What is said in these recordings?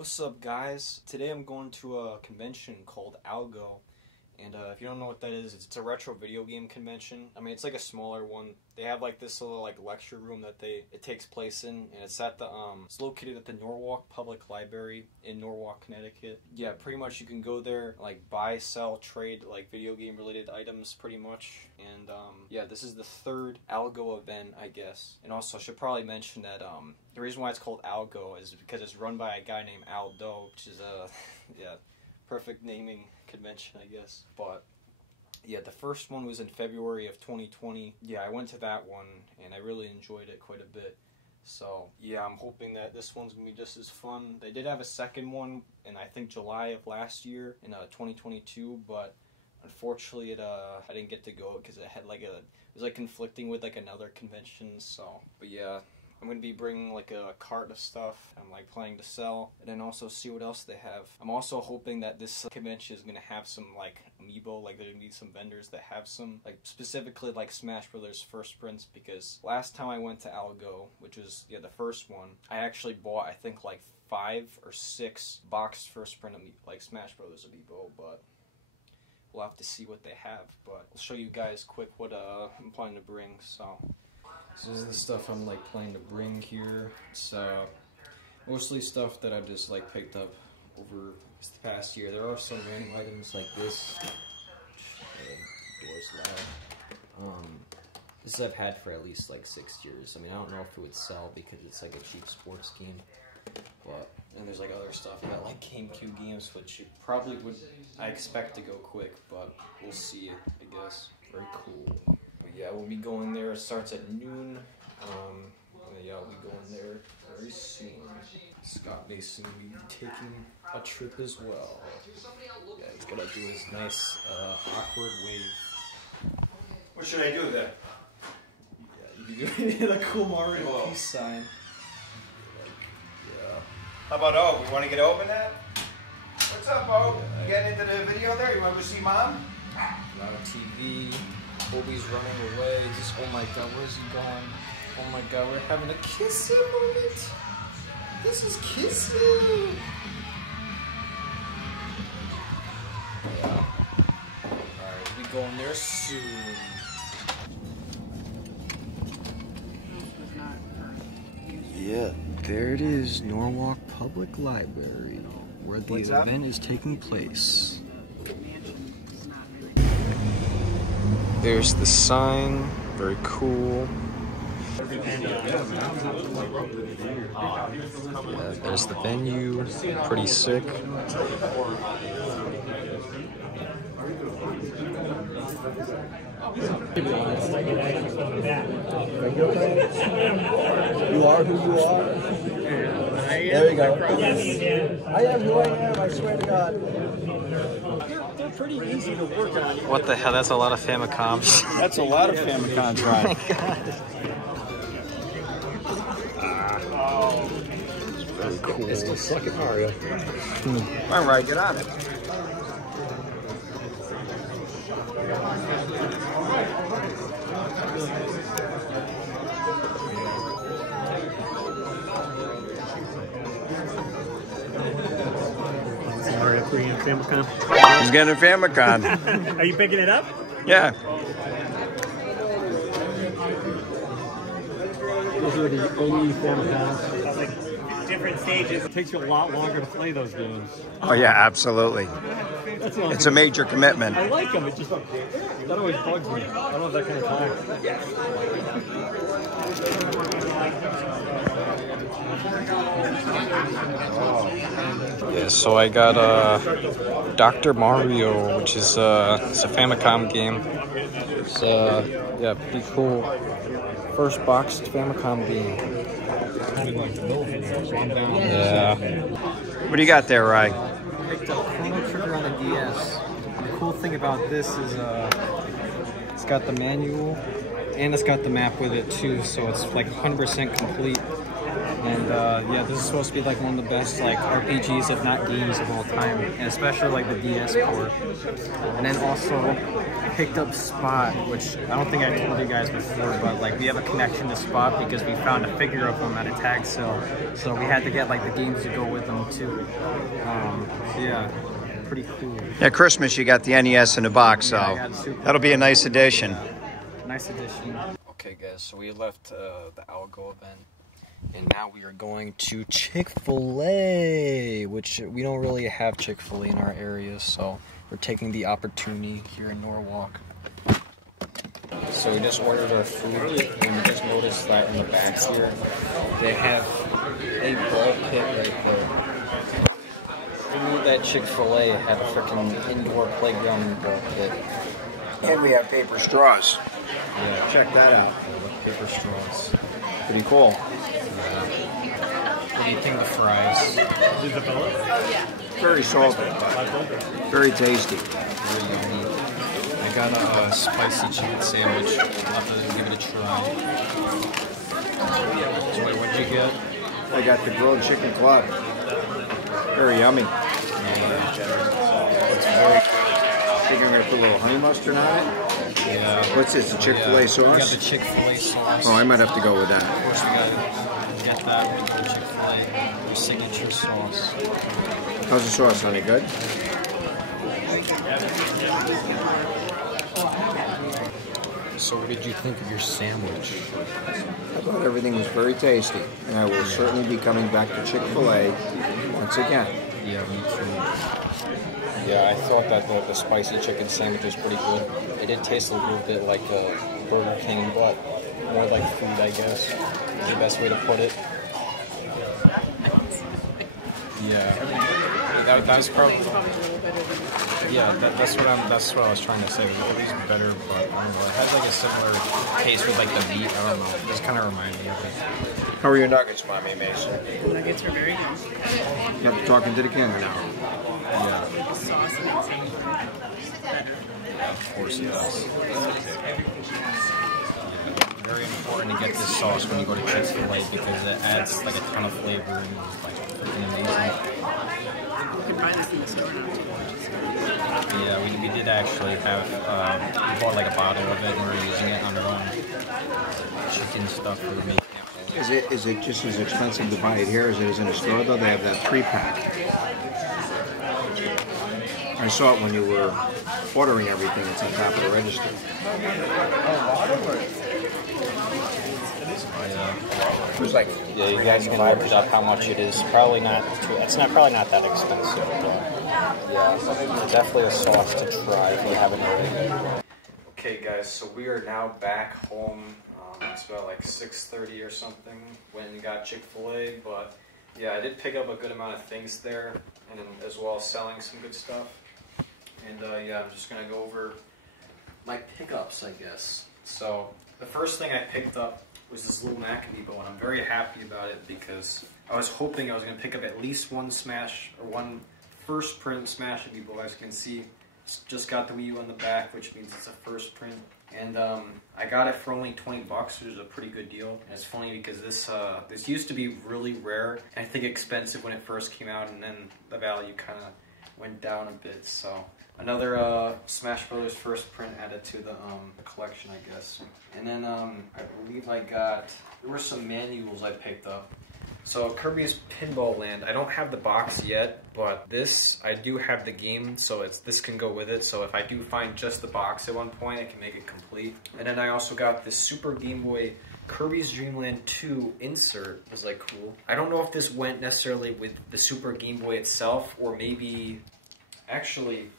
What's up, guys? Today I'm going to a convention called ALGO, and if you don't know what that is, it's a retro video game convention. I mean, it's like a smaller one. They have like this little like lecture room that it takes place in, and it's at the it's located at the Norwalk Public Library in Norwalk, Connecticut. Yeah, pretty much you can go there, like buy, sell, trade like video game related items, pretty much. And yeah, this is the third ALGO event, I guess. And also, I should probably mention that the reason why it's called ALGO is because it's run by a guy named ALGO, which is yeah, perfect naming convention, I guess. But yeah, the first one was in February of 2020. Yeah, I went to that one and I really enjoyed it quite a bit. So yeah, I'm hoping that this one's gonna be just as fun. They did have a second one in I think July of last year in 2022, but unfortunately I didn't get to go because it had like it was like conflicting with like another convention. So but yeah, I'm going to be bringing like a cart of stuff I'm like planning to sell, and then also see what else they have. I'm also hoping that this convention is going to have some like amiibo, like there's going to be some vendors that have some, like specifically like Smash Brothers First Prints, because last time I went to ALGO, which was the first one, I actually bought I think like 5 or 6 boxed First Print like Smash Brothers amiibo, but we'll have to see what they have. But I'll show you guys quick what I'm planning to bring. So this is the stuff I'm like planning to bring here. It's mostly stuff that I've just like picked up over this past year. There are some random items like this. Doors loud. This I've had for at least like 6 years. I mean, I don't know if it would sell because it's like a cheap sports game. But and there's like other stuff. I got like GameCube games, which probably would I expect to go quick, but we'll see. I guess. Very cool. Yeah, we'll be going there. It starts at noon. Yeah, we'll be going there very soon. Scott Mason will be taking a trip as well. Yeah, he's gonna do his nice awkward wave. What should I do then? Yeah, you can do the cool Mario peace sign. Yeah. How about O? We want to get open that? What's up, O? You getting into the video there? You want to go see Mom? A lot of TV. Kobe's running away. Just, oh my god, where's he going? Oh my god, we're having a kissing moment. This is kissing. Yeah. Alright, we'll be going there soon. Yeah, there it is, Norwalk Public Library, where the event is taking place. There's the sign, very cool. Yeah, there's the venue, pretty sick. You are who you are. There you go. I am who I am, I swear to God. They're pretty easy to work on. What the hell? That's a lot of Famicoms. That's a lot of Famicoms, right? Oh my god. Very cool. It's the second Mario. All right, get on it. Mario 3 and Famicom. He's getting a Famicom. Are you picking it up? Yeah. Those are the OE Famicoms. Like different stages. It takes you a lot longer to play those games. Oh yeah, absolutely. It's a major commitment. I like them. It just that always bugs me. I don't have that kind of time. Yeah, so I got Dr. Mario, which is it's a Famicom game. It's yeah, pretty cool. First boxed Famicom game. Yeah. What do you got there, Rye? I picked up Chrono Trigger on the DS. The cool thing about this is it's got the manual and it's got the map with it too, so it's like 100% complete. And yeah, this is supposed to be like one of the best like RPGs, if not games of all time, and especially like the DS port. And then also I picked up Spot, which I don't think I told you guys before, but like we have a connection to Spot because we found a figure of them at a tag sale, so we had to get like the games to go with them too. Yeah, pretty cool. Yeah, Christmas you got the NES in a box, so Yeah, that'll be a nice addition. Nice addition. Okay guys, so we left the ALGO event, and now we are going to Chick-fil-A, which we don't really have Chick-fil-A in our area, so we're taking the opportunity here in Norwalk. So we just ordered our food, and we just noticed that in the back here, they have a ball pit right there. Who knew that Chick-fil-A had a freaking indoor playground and ball pit? And we have paper straws. Yeah, Check that out. paper straws. Pretty cool. What do you think of the fries? Is the fillet? Very salty. Very tasty. Very yummy. I got a spicy chicken sandwich. I'll have to give it a try. So wait, what'd you get? I got the grilled chicken club. Very yummy. Yeah. It's very good. I think I'm going to put a little honey mustard on it. Yeah. What's this, the Chick-fil-A sauce? We got the Chick-fil-A sauce. Oh, I might have to go with that. Of course, we gotta get that with the Chick-fil-A, your signature sauce. How's the sauce, honey? Good? So what did you think of your sandwich? I thought everything was very tasty, and I will certainly be coming back to Chick-fil-A once again. Yeah, me too. Yeah, I thought that the spicy chicken sandwich was pretty good. It did taste a little bit like a Burger King, but more like food, I guess, is the best way to put it. Yeah, that was probably. Yeah, that's what I was trying to say. It was at least better, but I don't know. It has like a similar taste with like the meat. I don't know. It just kind of reminded me of it. How are your nuggets, Mommy Mason? The nuggets are very good. You have to talk into the camera now. Yeah. The sauce and everything. Of course it does. Very important to get this sauce when you go to Chick-fil-A because it adds like a ton of flavor and it's like freaking amazing. You can buy this in the store now too. Yeah, we did actually have, we bought like a bottle of it and we're using it on our own chicken stuff for making it. Is it just as expensive to buy it here as it is in the store, though? They have that 3-pack. I saw it when you were ordering everything. It's on top of the register. It was like, Yeah, you guys can look it up how much it is. Probably not. Probably not that expensive. But yeah, definitely a sauce to try if you haven't already. Okay, guys. So we are now back home. It's about like 6:30 or something when we got Chick-fil-A. But yeah, I did pick up a good amount of things there, and as well as selling some good stuff. And yeah, I'm just gonna go over my pickups, I guess. So the first thing I picked up was this little Mac Amiibo, and I'm very happy about it because I was hoping I was going to pick up at least one Smash, or one first print Smash Amiibo. As you can see, it's just got the Wii U on the back, which means it's a first print. And I got it for only $20, which is a pretty good deal. And it's funny because this used to be really rare, and I think expensive when it first came out, and then the value kind of went down a bit. So another Smash Brothers first print added to the collection, I guess. And then I believe there were some manuals I picked up. So Kirby's Pinball Land, I don't have the box yet, but this, I do have the game, so this can go with it. So if I do find just the box at one point, I can make it complete. And then I also got this Super Game Boy Kirby's Dream Land 2 insert. It was like cool. I don't know if this went necessarily with the Super Game Boy itself, or maybe, actually,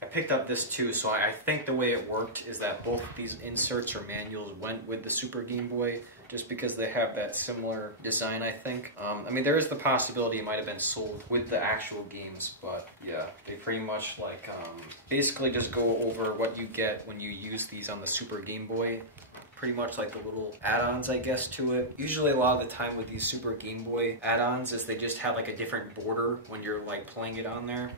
I picked up this too, so I think the way it worked is that both of these inserts or manuals went with the Super Game Boy, just because they have that similar design, I think. I mean, there is the possibility it might have been sold with the actual games, but yeah, they pretty much like, basically just go over what you get when you use these on the Super Game Boy. Pretty much like the little add-ons, I guess, to it. Usually a lot of the time with these Super Game Boy add-ons is they just have like a different border when you're like playing it on there.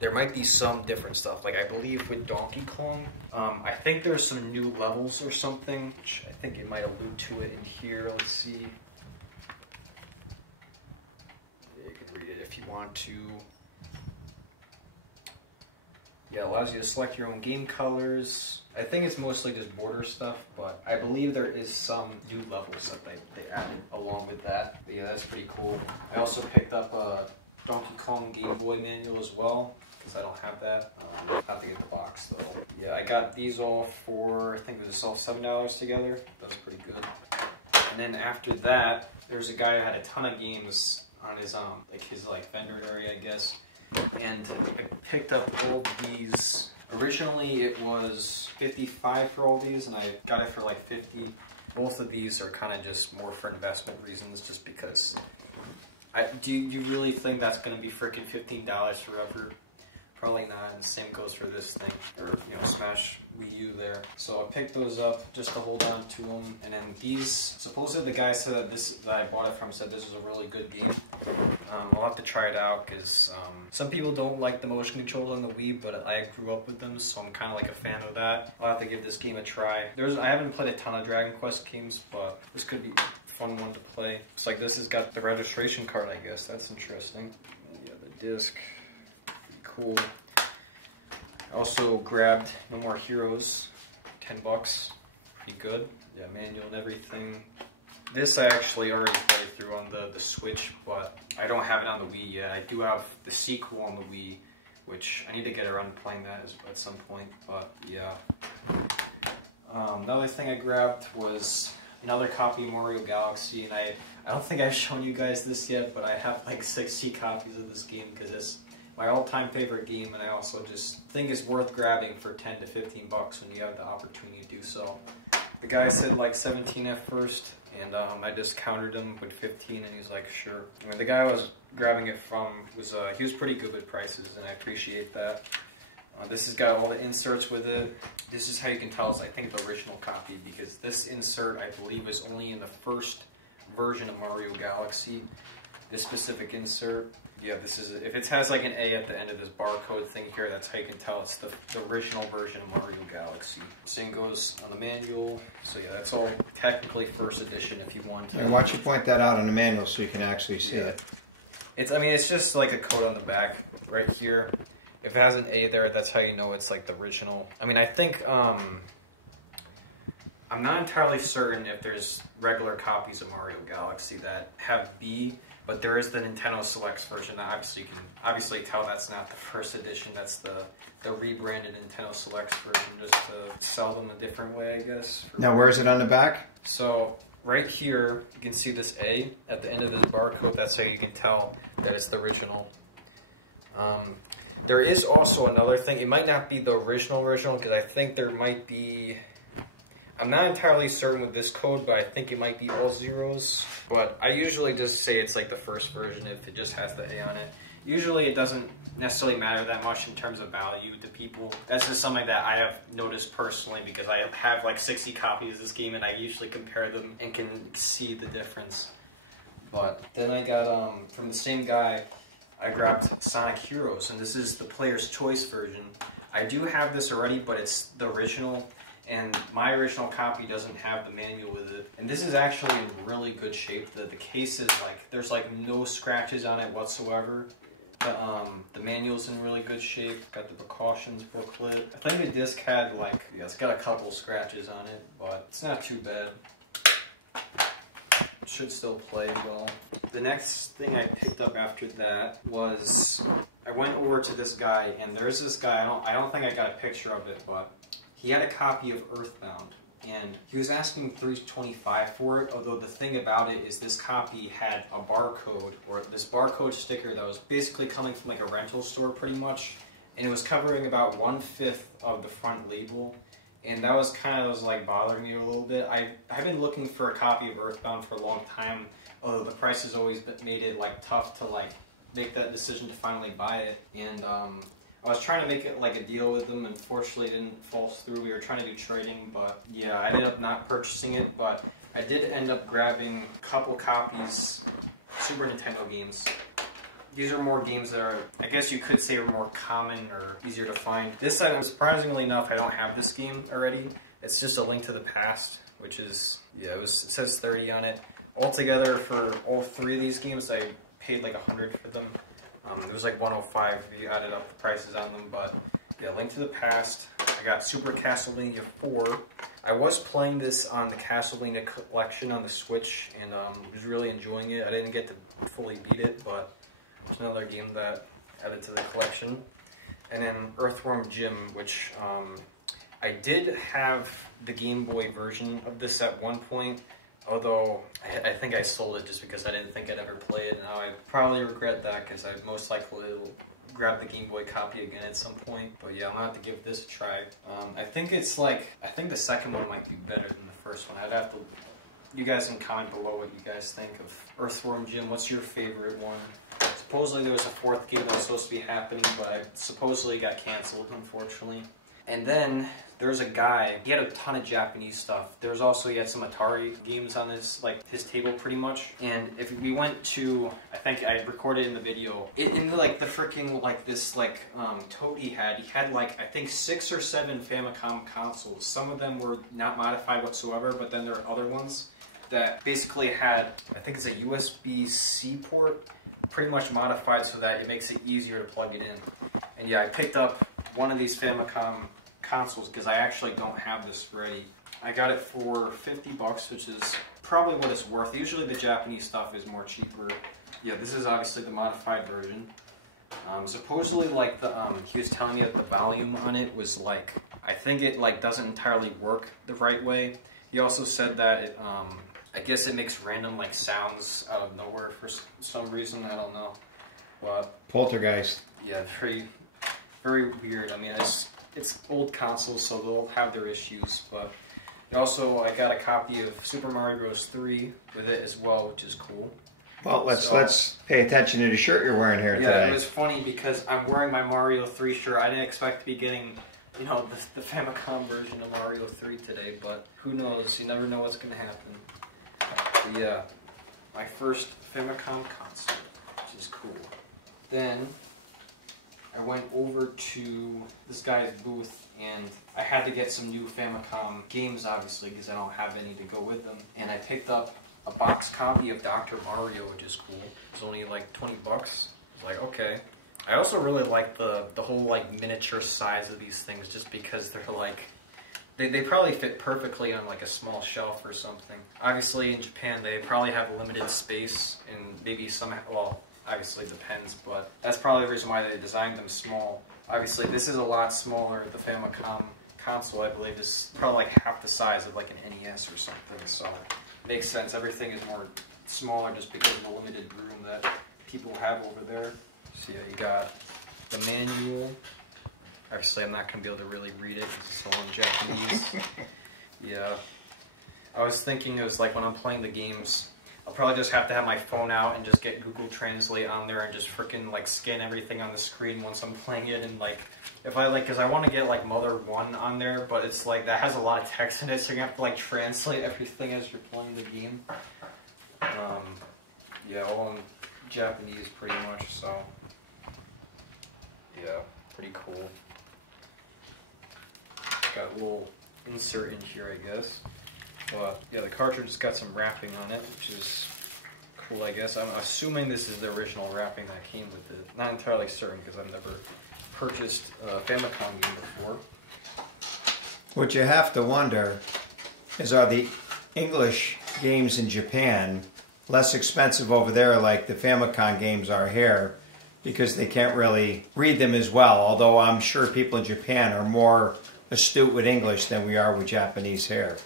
There might be some different stuff, like I believe with Donkey Kong, I think there's some new levels or something, which I think it might allude to it in here. Let's see. want to, yeah, it allows you to select your own game colors. I think it's mostly just border stuff, but I believe there is some new levels that they added along with that. But yeah, that's pretty cool. I also picked up a Donkey Kong Game Boy manual as well, because I don't have that. Have to get the box though. Yeah, I got these all for, I think it was all $7 together. That was pretty good. And then after that, there's a guy who had a ton of games on his his vendor area, I guess. And I picked up all these. Originally it was $55 for all these, and I got it for like $50. Both of these are kind of just more for investment reasons, just because. Do you really think that's going to be freaking $15 forever? Probably not, and the same goes for this thing, or Smash Wii U there. So I picked those up just to hold on to them, and then these, supposedly the guy said that I bought it from said this was a really good game. I'll have to try it out, because some people don't like the motion controls on the Wii, but I grew up with them, so I'm kind of like a fan of that. I'll have to give this game a try. I haven't played a ton of Dragon Quest games, but this could be a fun one to play. It's like this has got the registration card, I guess. That's interesting. Yeah, the disc. Cool. I also grabbed No More Heroes, $10, pretty good. Yeah, manual and everything. This I actually already played through on the Switch, but I don't have it on the Wii yet. I do have the sequel on the Wii, which I need to get around to playing that at some point, but yeah. The other thing I grabbed was another copy of Mario Galaxy, and I don't think I've shown you guys this yet, but I have like 60 copies of this game, because it's my all-time favorite game, and I also just think it's worth grabbing for 10 to 15 bucks when you have the opportunity to do so. The guy said like 17 at first, and I just countered him with 15, and he's like, sure. And the guy I was grabbing it from he was pretty good with prices, and I appreciate that. This has got all the inserts with it. This is how you can tell it's, I think, the original copy, because this insert, I believe, is only in the first version of Mario Galaxy. This specific insert. Yeah, this is, if it has like an A at the end of this barcode thing here, that's how you can tell it's the original version of Mario Galaxy. Same goes on the manual. So yeah, that's all technically first edition if you want to. And why don't you point that out on the manual so you can actually see it? It's just like a code on the back right here. If it has an A there, that's how you know it's like the original. I mean, I think, I'm not entirely certain if there's regular copies of Mario Galaxy that have B, but there is the Nintendo Selects version that obviously you can obviously tell that's not the first edition. That's the rebranded Nintendo Selects version, just to sell them a different way, I guess. Now, where is it on the back? So right here, you can see this A at the end of this barcode. That's how you can tell that it's the original. There is also another thing. It might not be the original, because I think there might be. I'm not entirely certain with this code, but I think it might be all zeros. But I usually just say it's like the first version if it just has the A on it. Usually it doesn't necessarily matter that much in terms of value to people. That's just something that I have noticed personally, because I have like 60 copies of this game, and I usually compare them and can see the difference. But then I got, from the same guy, I grabbed Sonic Heroes, and this is the Player's Choice version. I do have this already, but it's the original. And my original copy doesn't have the manual with it. And this is actually in really good shape. The case is like, there's like no scratches on it whatsoever. The manual's in really good shape. Got the precautions booklet. I think the disc had like, yeah, it's got a couple scratches on it, but it's not too bad. It should still play well. The next thing I picked up after that was, I went over to this guy, and there's this guy, I don't think I got a picture of it, but he had a copy of Earthbound, and he was asking $325 for it, although the thing about it is this copy had a barcode, or this barcode sticker that was basically coming from like a rental store pretty much, and it was covering about 1/5 of the front label, and that was kind of like bothering me a little bit. I've been looking for a copy of Earthbound for a long time, although the price has always made it like tough to like make that decision to finally buy it, and I was trying to make it like a deal with them, and fortunately it didn't fall through. We were trying to do trading, but yeah, I ended up not purchasing it, but I did end up grabbing a couple copies Super Nintendo games. These are more games that are, I guess you could say, are more common or easier to find. This item, surprisingly enough, I don't have this game already. It's just A Link to the Past, which is, yeah, it says 30 on it. Altogether, for all three of these games, I paid like $100 for them. It was like 105 if you added up the prices on them, but yeah, Link to the Past. I got Super Castlevania 4. I was playing this on the Castlevania collection on the Switch, and was really enjoying it. I didn't get to fully beat it, but it's another game that added to the collection. And then Earthworm Jim, which I did have the Game Boy version of this at one point, although I think I sold it just because I didn't think I'd ever play it. Now I probably regret that because I most likely will grab the Game Boy copy again at some point. But yeah, I'm gonna have to give this a try. I think it's like, I think the second one might be better than the first one. I'd have to, you guys can comment below what you guys think of Earthworm Jim. What's your favorite one? Supposedly there was a fourth game that was supposed to be happening, but it supposedly got canceled, unfortunately. And then there's a guy, he had a ton of Japanese stuff. There's also, he had some Atari games on his, like, his table pretty much. And if we went to, I think I recorded in the video, in like the freaking, like this, like, tote he had like, I think 6 or 7 Famicom consoles. Some of them were not modified whatsoever, but then there are other ones that basically had, I think it's a USB-C port, pretty much modified so that it makes it easier to plug it in. And yeah, I picked up one of these Famicom consoles because I actually don't have this ready. I got it for 50 bucks, which is probably what it's worth. Usually the Japanese stuff is more cheaper. Yeah, this is obviously the modified version. Supposedly, like, he was telling me that the volume on it was like, I think it like doesn't entirely work the right way. He also said that it, I guess it makes random like sounds out of nowhere for some reason. I don't know. But Poltergeist. yeah, very weird. I mean, it's old consoles, so they'll have their issues. But also, I got a copy of Super Mario Bros. 3 with it as well, which is cool. Well, let's pay attention to the shirt you're wearing here today. Yeah, it was funny because I'm wearing my Mario 3 shirt. I didn't expect to be getting, you know, the Famicom version of Mario 3 today, but who knows? You never know what's going to happen. But yeah, my first Famicom console, which is cool. Then I went over to this guy's booth and I had to get some new Famicom games, obviously, because I don't have any to go with them. And I picked up a box copy of Dr. Mario, which is cool. It's only like 20 bucks. I was like, okay. I also really like the whole like miniature size of these things, just because they're like, they probably fit perfectly on like a small shelf or something. Obviously in Japan they probably have limited space and maybe some, well, obviously it depends, but that's probably the reason why they designed them small. Obviously this is a lot smaller. The Famicom console, I believe, is probably like half the size of like an NES or something, so it makes sense. Everything is more smaller just because of the limited room that people have over there. So yeah, you got the manual. Obviously I'm not going to be able to really read it because it's all in Japanese. Yeah. I was thinking it was like when I'm playing the games, I'll probably just have to have my phone out and just get Google Translate on there and just freaking like scan everything on the screen once I'm playing it. And like, if I like, because I want to get like Mother 1 on there, but it's like, that has a lot of text in it, so you have to like translate everything as you're playing the game. Yeah, all in Japanese pretty much, so yeah, pretty cool. Got a little insert in here, I guess. But yeah, the cartridge has got some wrapping on it, which is cool, I guess. I'm assuming this is the original wrapping that came with it. Not entirely certain because I've never purchased a Famicom game before. What you have to wonder is, are the English games in Japan less expensive over there like the Famicom games are here, because they can't really read them as well, although I'm sure people in Japan are more astute with English than we are with Japanese here.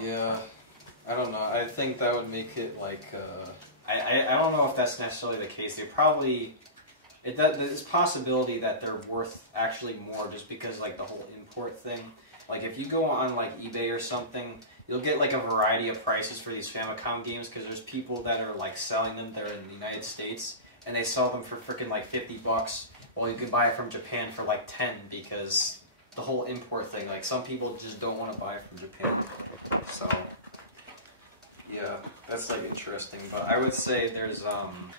Yeah, I don't know. I think that would make it like, I don't know if that's necessarily the case. They probably, there's a possibility that they're worth actually more just because like the whole import thing. Like if you go on like eBay or something, you'll get like a variety of prices for these Famicom games because there's people that are like selling them there in the United States and they sell them for freaking like 50 bucks. Well, you can buy it from Japan for like 10 because the whole import thing, like some people just don't want to buy it from Japan. So yeah, that's like interesting. But I would say there's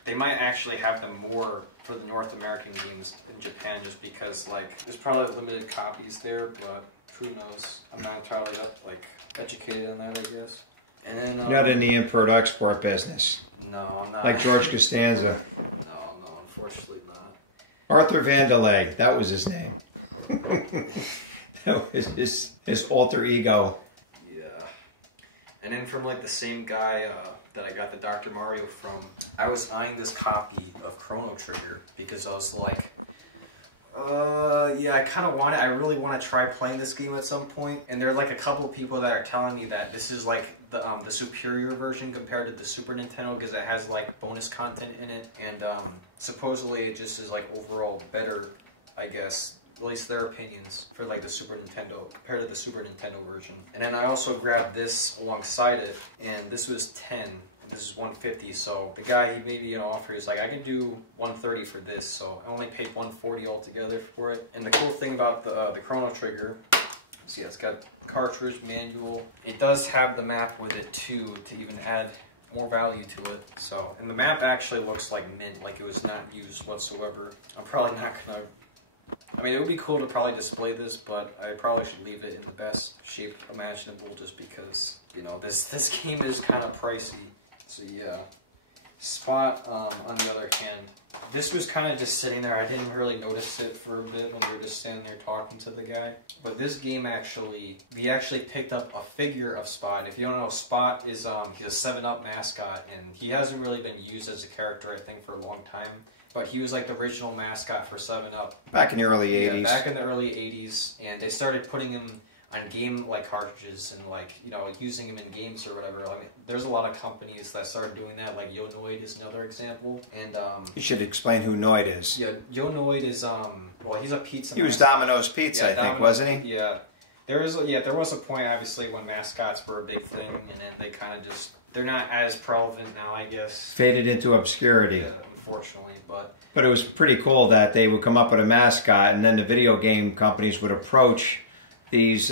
they might actually have them more for the North American games in Japan just because like there's probably limited copies there, but who knows? I'm not entirely like educated on that, I guess. And then Not in the import-export business. No, I'm not. Like George Costanza. No, unfortunately not. Arthur Vandelay, that was his name. That was his alter ego. Yeah. And then from like the same guy that I got the Dr. Mario from, I was eyeing this copy of Chrono Trigger because I was like, yeah, I really want to try playing this game at some point. And there are like a couple of people that are telling me that this is like the superior version compared to the Super Nintendo because it has like bonus content in it. And supposedly it just is like overall better, I guess. At least their opinions for like the Super Nintendo compared to the Super Nintendo version. And then I also grabbed this alongside it, and this was 10. This is 150. So the guy, he made me an offer. He's like, I can do 130 for this. So I only paid 140 altogether for it. And the cool thing about the Chrono Trigger, see, it's got cartridge, manual. It does have the map with it too to even add more value to it. So, and the map actually looks like mint, like it was not used whatsoever. I'm probably not gonna. I mean, it would be cool to probably display this, but I probably should leave it in the best shape imaginable just because, you know, this game is kind of pricey. So yeah. Spot, on the other hand, this was kind of just sitting there. I didn't really notice it for a bit when we were just standing there talking to the guy. But this game we actually picked up a figure of Spot. If you don't know, Spot is, he's a 7-Up mascot, and he hasn't really been used as a character, I think, for a long time. But he was like the original mascot for 7-Up. Back in the early 80s. Yeah, back in the early 80s. And they started putting him on game like cartridges and like, you know, using him in games or whatever. I mean, there's a lot of companies that started doing that, like Yonoid is another example. And you should explain who Noid is. Yeah, Yonoid is well, he's a pizza. He was Domino's Pizza, I think, wasn't he? Yeah. There was a point obviously when mascots were a big thing, and then they kind of just, they're not as prevalent now, I guess. Faded into obscurity. Yeah, unfortunately, but it was pretty cool that they would come up with a mascot, and then the video game companies would approach these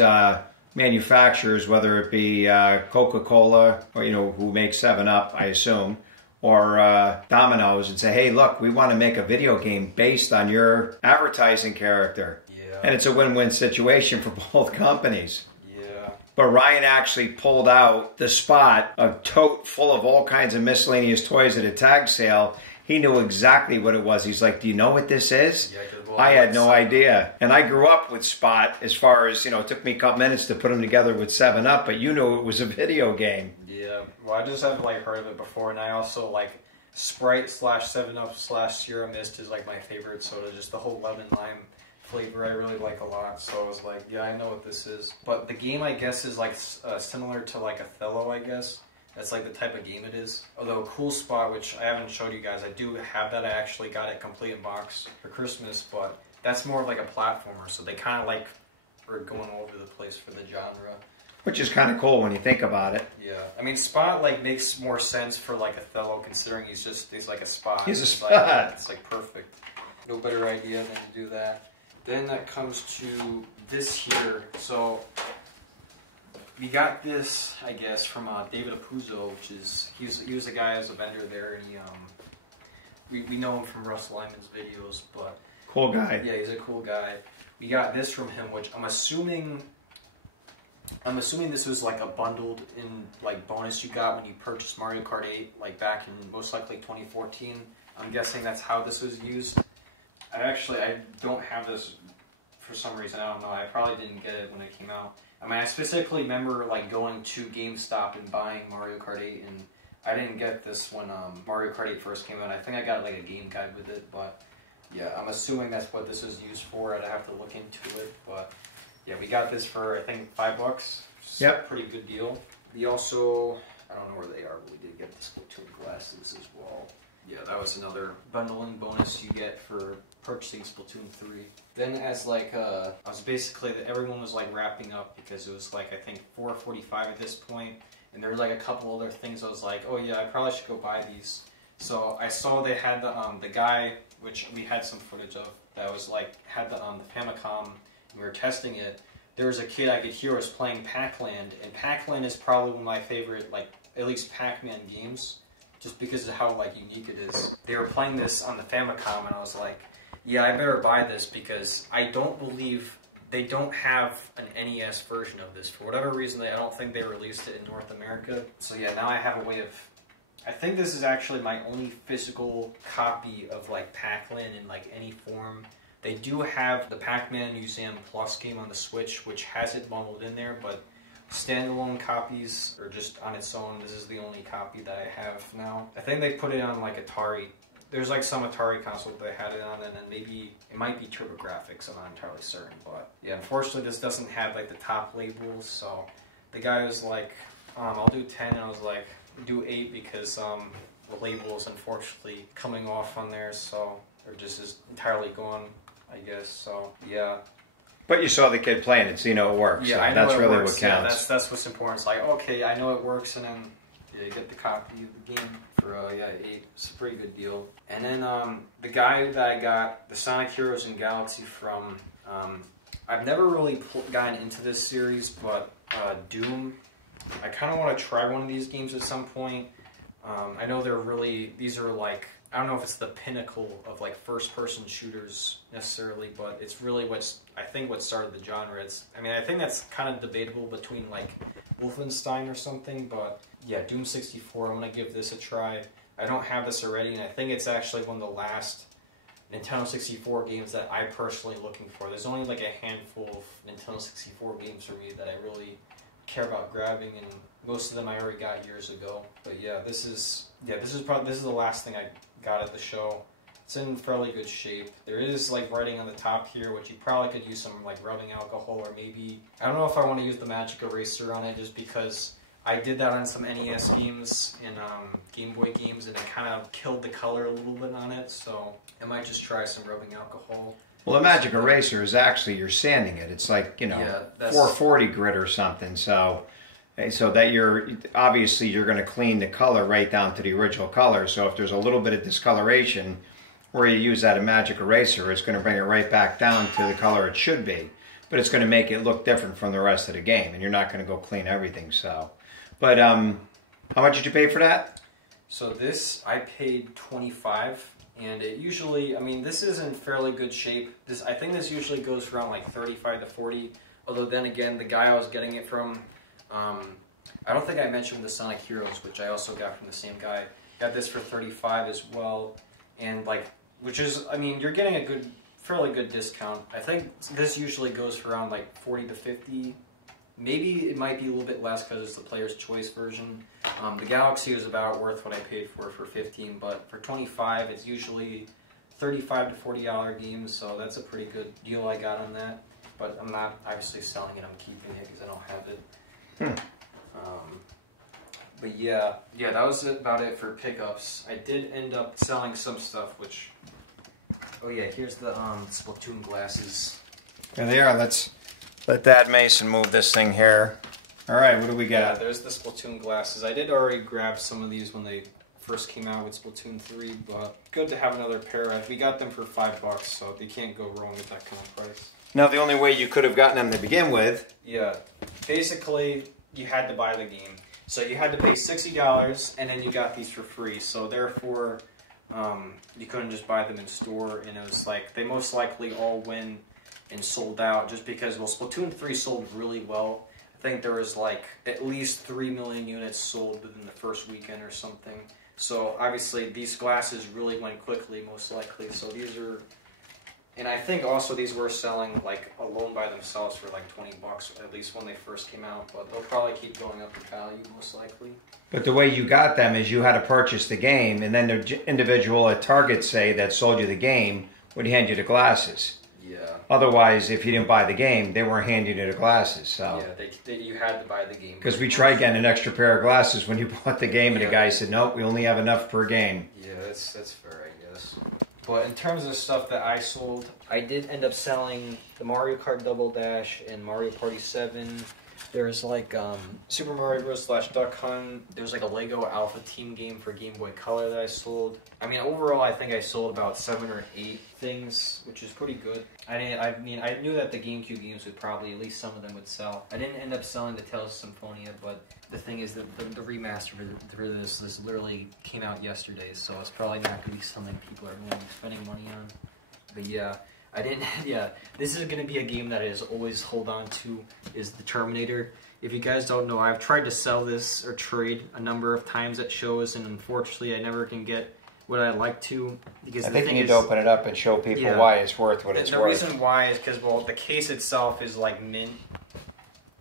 manufacturers, whether it be Coca-Cola, or, you know, who makes 7-Up, I assume, or Domino's, and say, hey, look, we want to make a video game based on your advertising character. Yeah. And it's a win-win situation for both companies. Yeah. But Ryan actually pulled out the Spot, a tote full of all kinds of miscellaneous toys at a tag sale. He knew exactly what it was. He's like, do you know what this is? Yeah, I had no idea. And I grew up with Spot as far as, you know, it took me a couple minutes to put them together with 7-Up, but you knew it was a video game. Yeah, well, I just haven't like heard of it before, and I also like Sprite / 7-Up / Sierra Mist is like my favorite soda. Just the whole lemon lime flavor I really like a lot. So I was like, yeah, I know what this is. But the game, I guess, is like similar to like Othello, I guess. That's like the type of game it is. Although a cool spot, which I haven't showed you guys, I do have that. I actually got it complete in box for Christmas, but that's more of like a platformer. So they kind of like are going all over the place for the genre. Which is kind of cool when you think about it. Yeah, I mean, Spot like makes more sense for like Othello, considering he's like a spot. He's a spot. Like, it's like perfect. No better idea than to do that. Then that comes to this here. So we got this, I guess, from David Apuzzo, which is he was a guy as a vendor there, and we know him from Russ Lyman's videos, but cool guy. Yeah, he's a cool guy. We got this from him, which I'm assuming this was like a bundled in like bonus you got when you purchased Mario Kart 8, like back in most likely 2014. I'm guessing that's how this was used. I don't have this for some reason. I don't know. I probably didn't get it when it came out. I mean, I specifically remember like going to GameStop and buying Mario Kart 8, and I didn't get this when Mario Kart 8 first came out. I think I got like a game guide with it, but yeah, I'm assuming that's what this was used for. I'd have to look into it, but yeah, we got this for I think $5. Yep, pretty good deal. We also, I don't know where they are, but we did get the Splatoon glasses as well. Yeah, that was another bundling bonus you get for purchasing Splatoon 3. Then as like, I was basically, everyone was like wrapping up because it was like, I think 4:45 at this point, and there was like a couple other things I was like, oh yeah, I probably should go buy these. So I saw they had the guy, which we had some footage of, that was like, had the Famicom, and we were testing it. There was a kid I could hear was playing Pac-Land, and Pac-Land is probably one of my favorite, like, at least Pac-Man games, just because of how like unique it is. They were playing this on the Famicom, and I was like, yeah, I better buy this because I don't believe they don't have an NES version of this. For whatever reason, I don't think they released it in North America. So yeah, now I have a way of I think this is actually my only physical copy of like Pac-Man in like any form. They do have the Pac-Man Museum Plus game on the Switch, which has it bundled in there, but standalone copies, or just on its own, this is the only copy that I have now. I think they put it on like Atari. There's like some Atari console that they had it on, and then maybe it might be TurboGrafx, I'm not entirely certain, but yeah, unfortunately this doesn't have like the top labels, so the guy was like, I'll do 10, and I was like, do 8 because the label is unfortunately coming off on there, so or just is entirely gone, I guess. So yeah. But you saw the kid playing it, so you know it works. Yeah, so I know that's it really works. what counts. Yeah, that's what's important. It's like, okay, I know it works, and then yeah, you get the copy of the game for 8. It's a pretty good deal. And then the guy that I got the Sonic Heroes and Galaxy from, I've never really gotten into this series, but Doom. I kind of want to try one of these games at some point. I know these are like, I don't know if it's the pinnacle of like first-person shooters necessarily, but it's really what started the genre. I think that's kind of debatable between like Wolfenstein or something, but yeah, Doom 64, I'm going to give this a try. I don't have this already, and I think it's actually one of the last Nintendo 64 games that I'm personally looking for. There's only like a handful of Nintendo 64 games for me that I really care about grabbing, and most of them I already got years ago. But yeah, this is the last thing I got at the show. It's in fairly good shape. There is like writing on the top here, which you probably could use some like rubbing alcohol, or maybe, I don't know if I want to use the magic eraser on it, just because I did that on some NES games and Game Boy games, and it kind of killed the color a little bit on it, so I might just try some rubbing alcohol. Well, the magic eraser is actually, you're sanding it. It's like, 440 grit or something, so that you're going to clean the color right down to the original color. So if there's a little bit of discoloration where you use that magic eraser, it's going to bring it right back down to the color it should be. But it's going to make it look different from the rest of the game, and you're not going to go clean everything. So, but how much did you pay for that? So this, I paid $25, and it usually, this is in fairly good shape. I think this usually goes for around like 35 to 40. Although then again, the guy I was getting it from, I don't think I mentioned the Sonic Heroes, which I also got from the same guy. Got this for 35 as well, and you're getting a fairly good discount. I think this usually goes for around like 40 to 50. Maybe it might be a little bit less because it's the player's choice version. The Galaxy was about worth what I paid for 15, but for 25, it's usually $35 to $40 games, so that's a pretty good deal I got on that. But I'm not obviously selling it, I'm keeping it because I don't have it. But yeah, that was about it for pickups. I did end up selling some stuff, which, oh yeah, here's the Splatoon glasses. There they are. Let's let Dad Mason move this thing here. All right, what do we got? Yeah, there's the Splatoon glasses. I did already grab some of these when they first came out with Splatoon 3, but good to have another pair. We got them for $5, so they can't go wrong with that kind of price. Now, the only way you could have gotten them to begin with... Yeah, basically, you had to buy the game. So you had to pay $60, and then you got these for free. So therefore, you couldn't just buy them in store, and it was like, they most likely all went and sold out just because, well, Splatoon 3 sold really well. I think there was like at least 3 million units sold within the first weekend or something. So obviously these glasses really went quickly, most likely. So these are, and I think also these were selling like alone by themselves for like $20, at least when they first came out. But they'll probably keep going up in value, most likely. But the way you got them is you had to purchase the game, and then the individual at Target, say, that sold you the game would hand you the glasses. Yeah. Otherwise, if you didn't buy the game, they weren't handing you the glasses. So. Yeah, you had to buy the game. Because we tried getting an extra pair of glasses when you bought the game, and the guy said, nope, we only have enough per game. Yeah, that's fair, I guess. But in terms of stuff that I sold, I did end up selling the Mario Kart Double Dash and Mario Party 7. There's like Super Mario Bros. / Duck Hunt. There's like a Lego Alpha Team game for Game Boy Color that I sold. I mean, overall, I think I sold about 7 or 8 things, which is pretty good. I knew that the GameCube games would probably, at least some of them would sell. I didn't end up selling the Tales of Symphonia, but the thing is that the remaster for this literally came out yesterday, so it's probably not going to be something people are going to be spending money on. But yeah, I didn't. Yeah, this is gonna be a game that I just always hold on to. Is the Terminator. If you guys don't know, I've tried to sell this or trade a number of times at shows, and unfortunately, I never can get what I'd like to. Because I think you need to open it up and show people why it's worth what it's worth. The reason why is because, well, the case itself is like mint.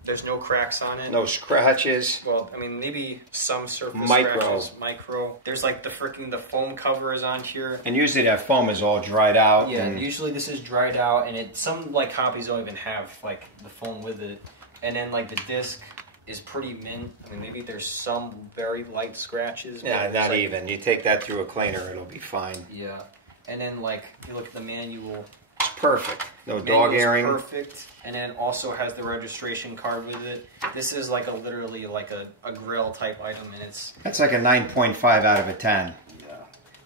There's no cracks on it. No scratches. Well, I mean, maybe some surface Micro. scratches. Micro. There's like the foam cover is on here. And usually that foam is all dried out. Yeah, and usually this is dried out, and some like copies don't even have like the foam with it. And then like the disc is pretty mint. I mean, maybe there's some very light scratches. Yeah, not even. You take that through a cleaner, it'll be fine. Yeah. And then like, you look at the manual. It's perfect. No dog earring. Perfect. And then it also has the registration card with it. This is like literally like a grill type item, and it's... That's like a 9.5 out of a 10. Yeah.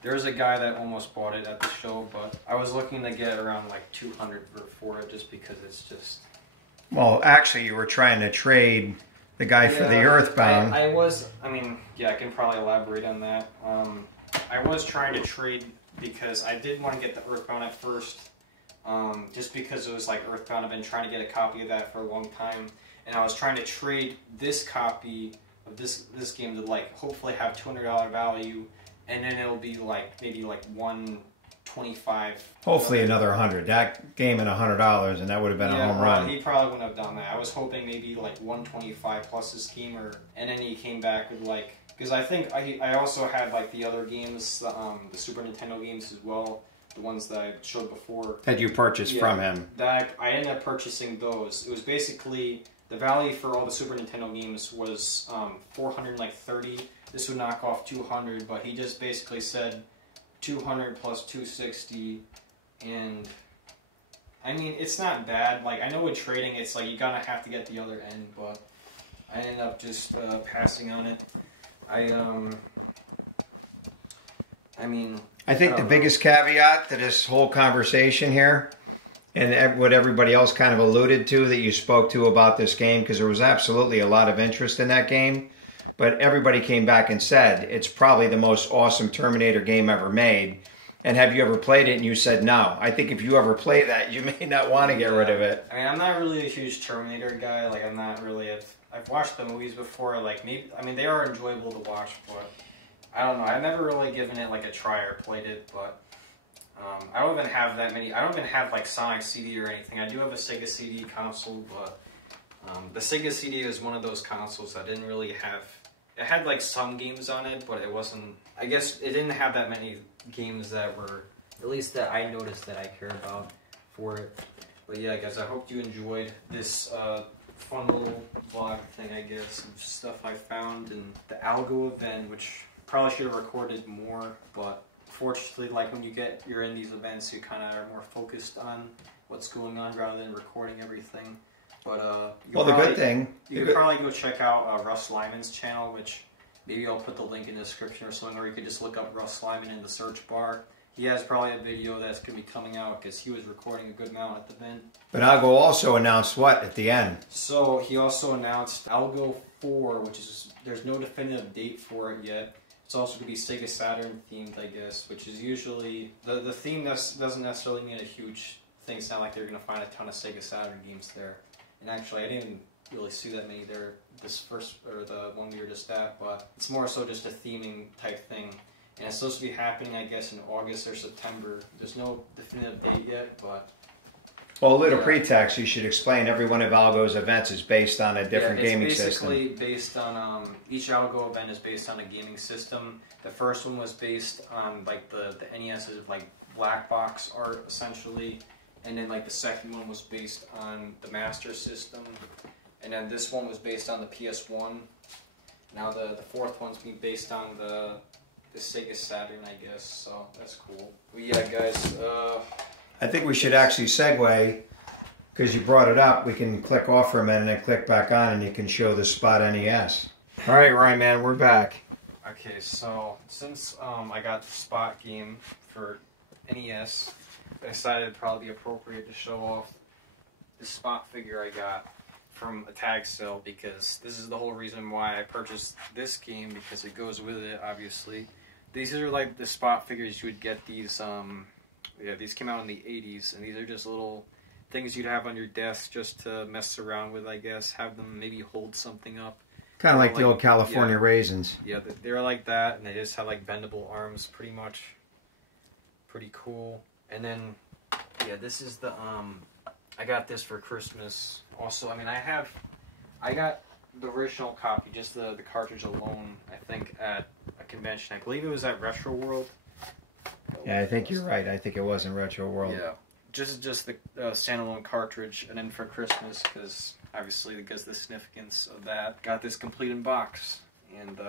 There's a guy that almost bought it at the show, but I was looking to get around like 200 for it just because it's just... Well, actually, you were trying to trade the guy for the Earthbound. I mean, yeah, I can probably elaborate on that. I was trying to trade because I did want to get the Earthbound at first. Just because it was like Earthbound, I've been trying to get a copy of that for a long time, and I was trying to trade this copy of this game to like hopefully have $200 value, and then it'll be like maybe like 125. Hopefully another 100. That game at $100, and that would have been a home run. He probably wouldn't have done that. I was hoping maybe like 125 plus this game, and then he came back with like, because I think I also had like the other games, the Super Nintendo games as well. The ones that I showed before. That you purchased from him. That I ended up purchasing those. It was basically, the value for all the Super Nintendo games was 430. This would knock off 200, but he just basically said 200 plus 260, and I mean, it's not bad. Like, I know with trading, it's like you gotta have to get the other end, but I ended up just passing on it. I think the biggest caveat to this whole conversation here, and what everybody else kind of alluded to that you spoke to about this game, because there was absolutely a lot of interest in that game, but everybody came back and said it's probably the most awesome Terminator game ever made. And have you ever played it? And you said no. I think if you ever play that, you may not want to get rid of it. I mean, I'm not really a huge Terminator guy. Like, I'm not really. I've watched the movies before. Like, maybe, I mean, they are enjoyable to watch, but I don't know. I've never really given it like a try or played it, but I don't even have that many. I don't even have like Sonic CD or anything. I do have a Sega CD console, but the Sega CD is one of those consoles that didn't really have. It had like some games on it, but it wasn't. I guess it didn't have that many games that were, at least that I noticed that I care about for it. But yeah, guys, I hope you enjoyed this fun little vlog thing, I guess, of stuff I found in the ALGO event, which probably should have recorded more, but fortunately, like when you get you're in these events, you kind of are more focused on what's going on rather than recording everything. But well, the good thing, you could probably go check out Russ Lyman's channel, which maybe I'll put the link in the description or something, or you could just look up Russ Lyman in the search bar. He has probably a video that's going to be coming out because he was recording a good amount at the event. But ALGO also announced what at the end? So he also announced ALGO3, which is, there's no definitive date for it yet. It's also going to be Sega Saturn themed, I guess, which is usually, the theme doesn't necessarily mean a huge thing. It's not like they're going to find a ton of Sega Saturn games there. And actually, I didn't really see that many there this first, or the one we were just at, but it's more so just a theming type thing. And it's supposed to be happening, I guess, in August or September. There's no definitive date yet, but... Well, a little pretext, you should explain every one of ALGO's events is based on a different gaming system. It's basically based on, each ALGO event is based on a gaming system. The first one was based on, like, the NES's, like, black box art, essentially. And then, like, the second one was based on the Master System. And then this one was based on the PS1. Now the fourth one's being based on the Sega Saturn, I guess. So that's cool. But yeah, guys. I think we should actually segue, because you brought it up. We can click off for a minute and then click back on, and you can show the Spot NES. All right, Ryan, man, we're back. Okay, so since I got the Spot game for NES, I decided it'd probably be appropriate to show off the Spot figure I got from a tag sale, because this is the whole reason why I purchased this game, because it goes with it, obviously. These are like the Spot figures you would get these Yeah, these came out in the 80s, and these are just little things you'd have on your desk just to mess around with, I guess. Have them maybe hold something up. Kind of like the old California raisins. Yeah, they're like that, and they just have like bendable arms, pretty much. Pretty cool. And then, yeah, this is the I got this for Christmas. Also, I mean, I got the original copy, just the cartridge alone. I think at a convention. I believe it was at Retro World. Yeah, I think you're right. I think it was in Retro World. Yeah, just the standalone cartridge, and then for Christmas, because obviously because the significance of that, got this complete in box, and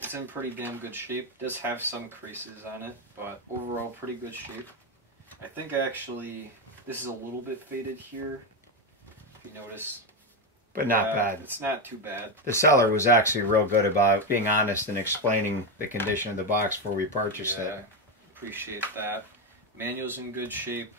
it's in pretty damn good shape. It does have some creases on it, but overall pretty good shape. I think actually this is a little bit faded here, if you notice. But not bad. It's not too bad. The seller was actually real good about being honest and explaining the condition of the box before we purchased it. Appreciate that. Manual's in good shape.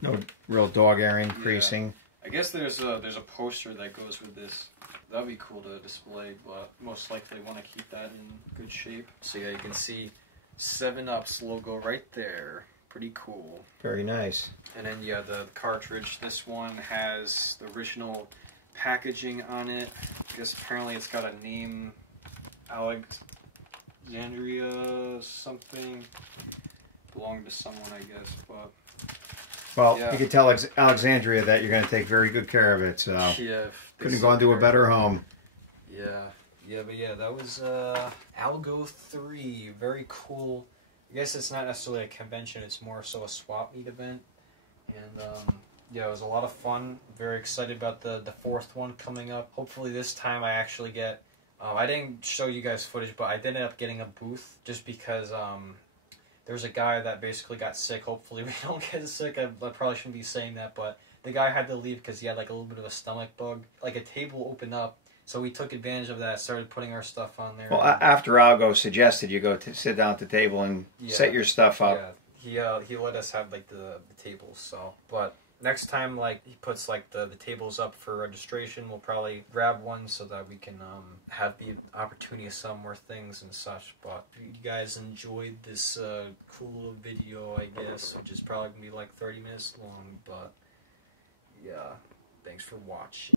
No real dog earring creasing. I guess there's a poster that goes with this. That'd be cool to display, but most likely want to keep that in good shape. So yeah, you can see 7-Up's logo right there. Pretty cool. Very nice. And then yeah, the cartridge. This one has the original packaging on it. I guess apparently it's got a name, ALGO3 something. Belonged to someone, I guess, but. Well, you can tell Alexandria that you're going to take very good care of it, so yeah, couldn't go into a better home. Yeah, but that was ALGO3. Very cool. I guess it's not necessarily a convention, it's more so a swap meet event. And yeah, it was a lot of fun. Very excited about the 4th one coming up. Hopefully this time I actually get, I didn't show you guys footage, but I did end up getting a booth just because there's a guy that basically got sick. Hopefully we don't get sick. I probably shouldn't be saying that, but the guy had to leave because he had like a little bit of a stomach bug. Like a table opened up, so we took advantage of that, started putting our stuff on there. Well, after Algo suggested you go to sit down at the table and set your stuff up. Yeah, he let us have like the tables. So, but next time like he puts like the tables up for registration, we'll probably grab one so that we can have the opportunity to sell more things and such. But you guys enjoyed this cool little video, I guess, which is probably gonna be like 30 minutes long. But yeah, thanks for watching.